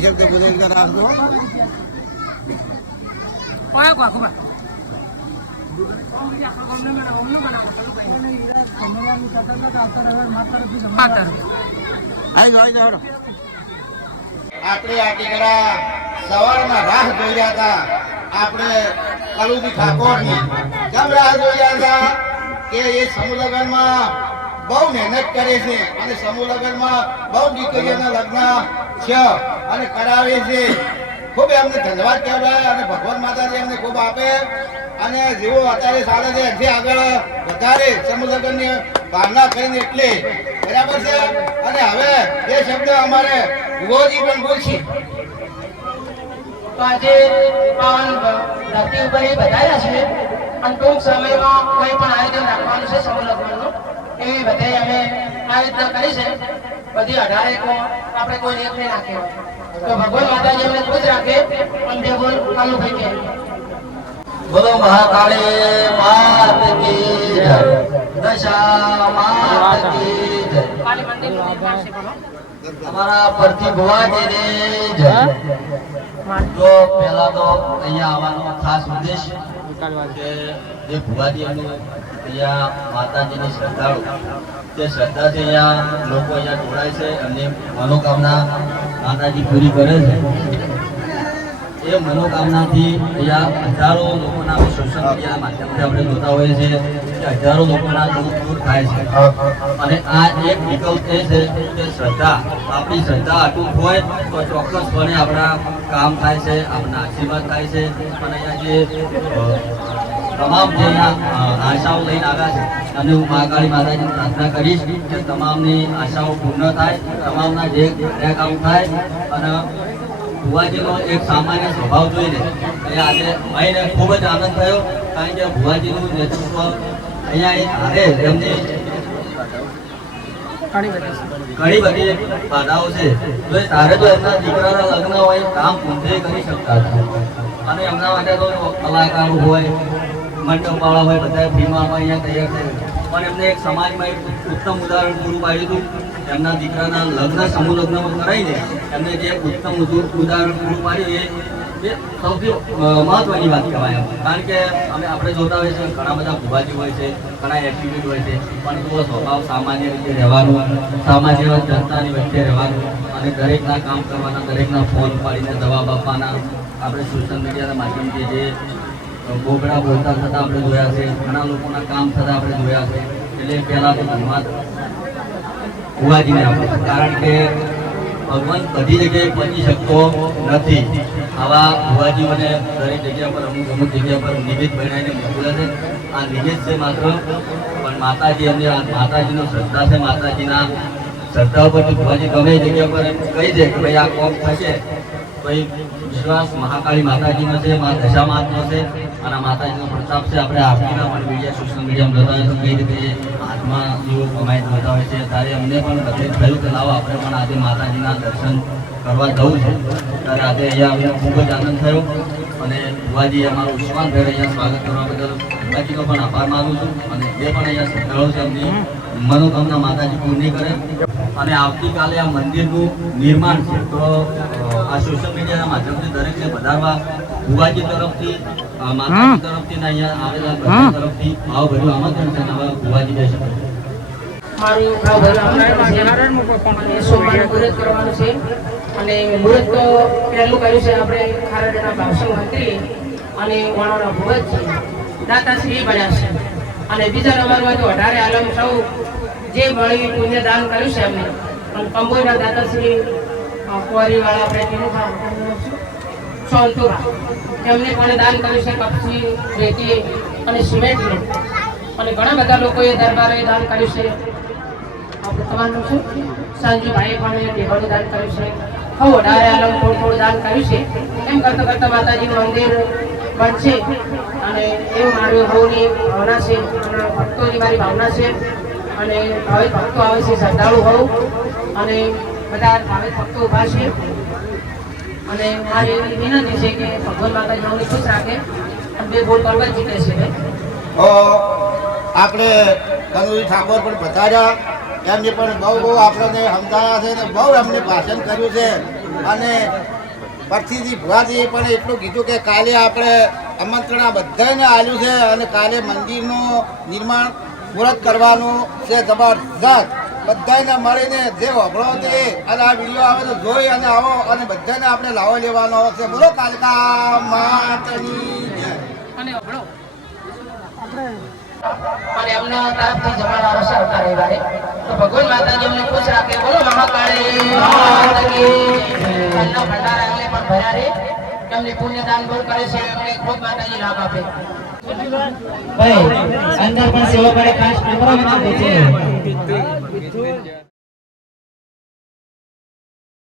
शब्द बुलेलकर आपको આપણે આ દીકરા સવારમાં રાહ જોઈ રહ્યા હતા. આપણે કલુજી ઠાકોરની કેમ રાહ જોઈ રહ્યા હતા કે એ સમૂહ લગ્નમાં બહુ મહેનત કરે છે અને સમૂહ લગ્નમાં બહુ દીકરીઓના લગ્ન છે અને કરાવે છે. ખૂબ એમને ધન્યવાદ કહેવાય અને ભગવાન માતાજી એમને ખૂબ આપે અને જેવો અત્યારે ચાલે છે એથી આગળ વધારે સમૂહ લગ્નની ભાવના કરીને એટલે બરાબર છે. અને હવે એ શબ્દ અમારે ભુવોજી પણ બોલશે. તો આજે પાવન ધરતી ઉપર એ બધાયા છે અને ટૂંક સમયમાં કોઈ પણ આયોજન રાખવાનું છે સમૂહ લગ્નનું એવી બધે અમે આયોજન કરી છે. બધી 18 આપણે કોઈ એક નહીં નાખ્યો તો ભગવાન માતાજી અમને ખુશ રાખે. અને બોલ કાલુભાઈ કે બોલો મહાકાળી માત કી જય, દશા માત કી જય. કાળી મંદિરનું નિર્માણ છે બોલો અમારા પરથી ભુવાજીની જય. તો પહેલા તો અહીંયા આવવાનો ખાસ ઉદ્દેશ કે જે ભુવાજીનું અહીંયા માતાજીની શ્રદ્ધાળુ તે શ્રદ્ધાથી અહીંયા લોકો અહીંયા જોડાય છે અને મનોકામના માતાજી પૂરી કરે છે. એ મનોકામનાથી અહીંયા હજારો લોકોના સોશિયલ મીડિયાના માધ્યમથી આપણે જોતા હોઈએ છીએ કે હજારો લોકોના દુઃખ દૂર થાય છે. અને આ એક વિકલ્પ એ છે કે શ્રદ્ધા, આપણી શ્રદ્ધા અટૂટ હોય તો ચોક્કસપણે આપણા કામ થાય છે, આપણા આશીર્વાદ થાય છે. અને અહીંયા જે તમામ જે અહીંયા આશાઓ લઈને આવ્યા છે અને હું મહાકાળી માતાજીની પ્રાર્થના કરીશ કે તમામની આશાઓ પૂર્ણ થાય, તમામના જે કામ થાય. અને ભુવાજીનો એક સામાન્ય સ્વભાવ જોઈને આજે ભાઈને ખૂબ જ આનંદ થયો કારણ કે ભુવાજીનું નેતૃત્વ અહીંયા હારે એમની ઘણી બધી બાધાઓ છે. તો એ તારે તો એમના દીકરાના લગ્ન હોય કામ પૂંજે કરી શકતા હતા અને એમના માટે તો કલાકારો હોય, મંડપવાળા હોય, બધા ફ્રીમાં અહીંયા તૈયાર થાય. પણ એમને એક સમાજમાં એક ઉત્તમ ઉદાહરણ પૂરું પાડ્યું હતું. એમના દીકરાના લગ્ન સમૂહ લગ્ન કરાવીને એમને જે ઉત્તમ ઉદાહરણ પૂરું પાડ્યું એ સૌથી મહત્વની વાત કહેવાય. કારણ કે આપણે જોતા હોઈએ છીએ ઘણા બધા ભુવાજી હોય છે, ઘણા એક્ટિવિટી હોય છે, પણ એવો સ્વભાવ સામાન્ય રીતે રહેવાનું, સામાન્ય જનતાની વચ્ચે રહેવાનું અને દરેકના કામ કરવાના, દરેકના ફોન પાડીને જવાબ આપવાના. આપણે સોશિયલ મીડિયાના માધ્યમથી જે બોગડા બોલતા થતા આપણે જોયા છે, ઘણા લોકોના કામ થતા આપણે જોયા છે. એટલે પહેલાં તો ધન્યવાદ ભુવાજીને આપું છું કારણ કે ભગવાન બધી જગ્યાએ પહોંચી શકતો નથી. આવા ભુવાજીઓને દરેક જગ્યા પર અમુક જગ્યા પર નિમિત્ત બનાવીને મોકલે છે. આ નિમિત્ત છે માત્ર, પણ માતાજી એમને માતાજીનો શ્રદ્ધા છે. માતાજીના શ્રદ્ધા ઉપરથી ભુવાજી ગમે જગ્યા પર કહી દે કે ભાઈ આ કોમ થશે, ભાઈ વિશ્વાસ મહાકાળી માતાજીનો છે, મા દશામાતનો છે અને માતાજીનો પ્રતાપ છે. આપણે આરતીના પણ વિડીયો સોશિયલ મીડિયામાં જોતા હોય કઈ રીતે હાથમાં જેવો કમાઈ જોતા હોય છે. ત્યારે અમને પણ બધે થયું કે લાવો આપણે પણ આજે માતાજીના દર્શન કરવા જવું છે. ત્યારે આજે અહીંયા અમને ખૂબ જ આનંદ થયો અને ભુવાજી અમારો ઉસ્માનભાઈ અહીંયા સ્વાગત કરવા બદલ માતાજીનો પણ આભાર માનું છું અને જે પણ અહીંયા શ્રદ્ધાળુ છે એમની મનોકામના માતાજી પૂર્ણ કરે. અને આવતીકાલે આ મંદિરનું નિર્માણ છે તો આ સોશિયલ મીડિયાના માધ્યમથી દરેકને વધારવા ભુવાજી તરફથી માતાજી તરફથી ને અહીંયા આવેલા બધા તરફથી ભાવભર્યું આમંત્રણ છે. હવે ભુવાજી જઈ શકે. મારું ભાવભર્યું આમંત્રણ છે અને સોમવારે મુહૂર્ત કરવાનું છે અને મુહૂર્ત તો પહેલું કર્યું છે આપણે ખારડના ભાષણ મંત્રી અને વાણોના ભુવતજી દાતાશ્રી બન્યા છે અને બીજા નંબરમાં તો 18 આલમ સૌ જે મળી પુણ્ય દાન કર્યું છે એમને અને કંબોઈના દાતાશ્રી કુંવરીવાળા આપણે કેવું કામ સોનતુરા એમને પણ દાન કર્યું છે કપચી રેતી અને સિમેન્ટનું અને ઘણા બધા લોકોએ દરબારે દાન કર્યું છે. આપણે તમારું શું સંજુભાઈએ પણ દેવાનું દાન કર્યું છે. હવે 18 આલમ થોડું દાન કર્યું છે. એમ કરતા કરતા માતાજીનું મંદિર બનશે અને એવું મારી હોની ભાવના છે અને ભક્તોની મારી ભાવના છે અને હવે ભક્તો આવે છે શ્રદ્ધાળુ હોવ અને બધા ભાવે ભક્તો ઊભા છે અને મારી એવી વિનંતી છે કે ભગવાન માતાજી અમને ખુશ રાખે અને 2 બોલ કરવા જીતે છે. આપણે કનુજી ઠાકોર પણ બતાવ્યા એમને પણ બહુ આપણને સમજાયા છે ને બહુ એમને ભાષણ કર્યું છે અને પરથીજી ભુવાજીએ પણ એટલું કીધું કે કાલે આપણે આમંત્રણ આ બધાને આવ્યું છે અને કાલે મંદિરનું નિર્માણ મુહૂર્ત કરવાનું છે જબરદસ્ત. બધાને મળીને જે વગડો છે અને આ વિડીયો આવે તો જોઈ અને આવો અને બધાને આપણે લાવો લેવાનો છે. બોલો કાલિકા માતની જય. અને અભળો અને એમના તરફથી જમાડવાનો છે આવતા રવિવારે તો ભગવાન માતાજી અમને ખુશ રાખે. બોલો મહાકાળી માતા કી જય. અન્નના ભંડારા એમને પણ ભર્યા રે એમને પુણ્યદાન બહુ કરે છે એમને ખૂબ માતાજી લાભ આપે. ભાઈ અંદર પણ સેવા કરે ખાસ કેમેરા વિનંતી છે.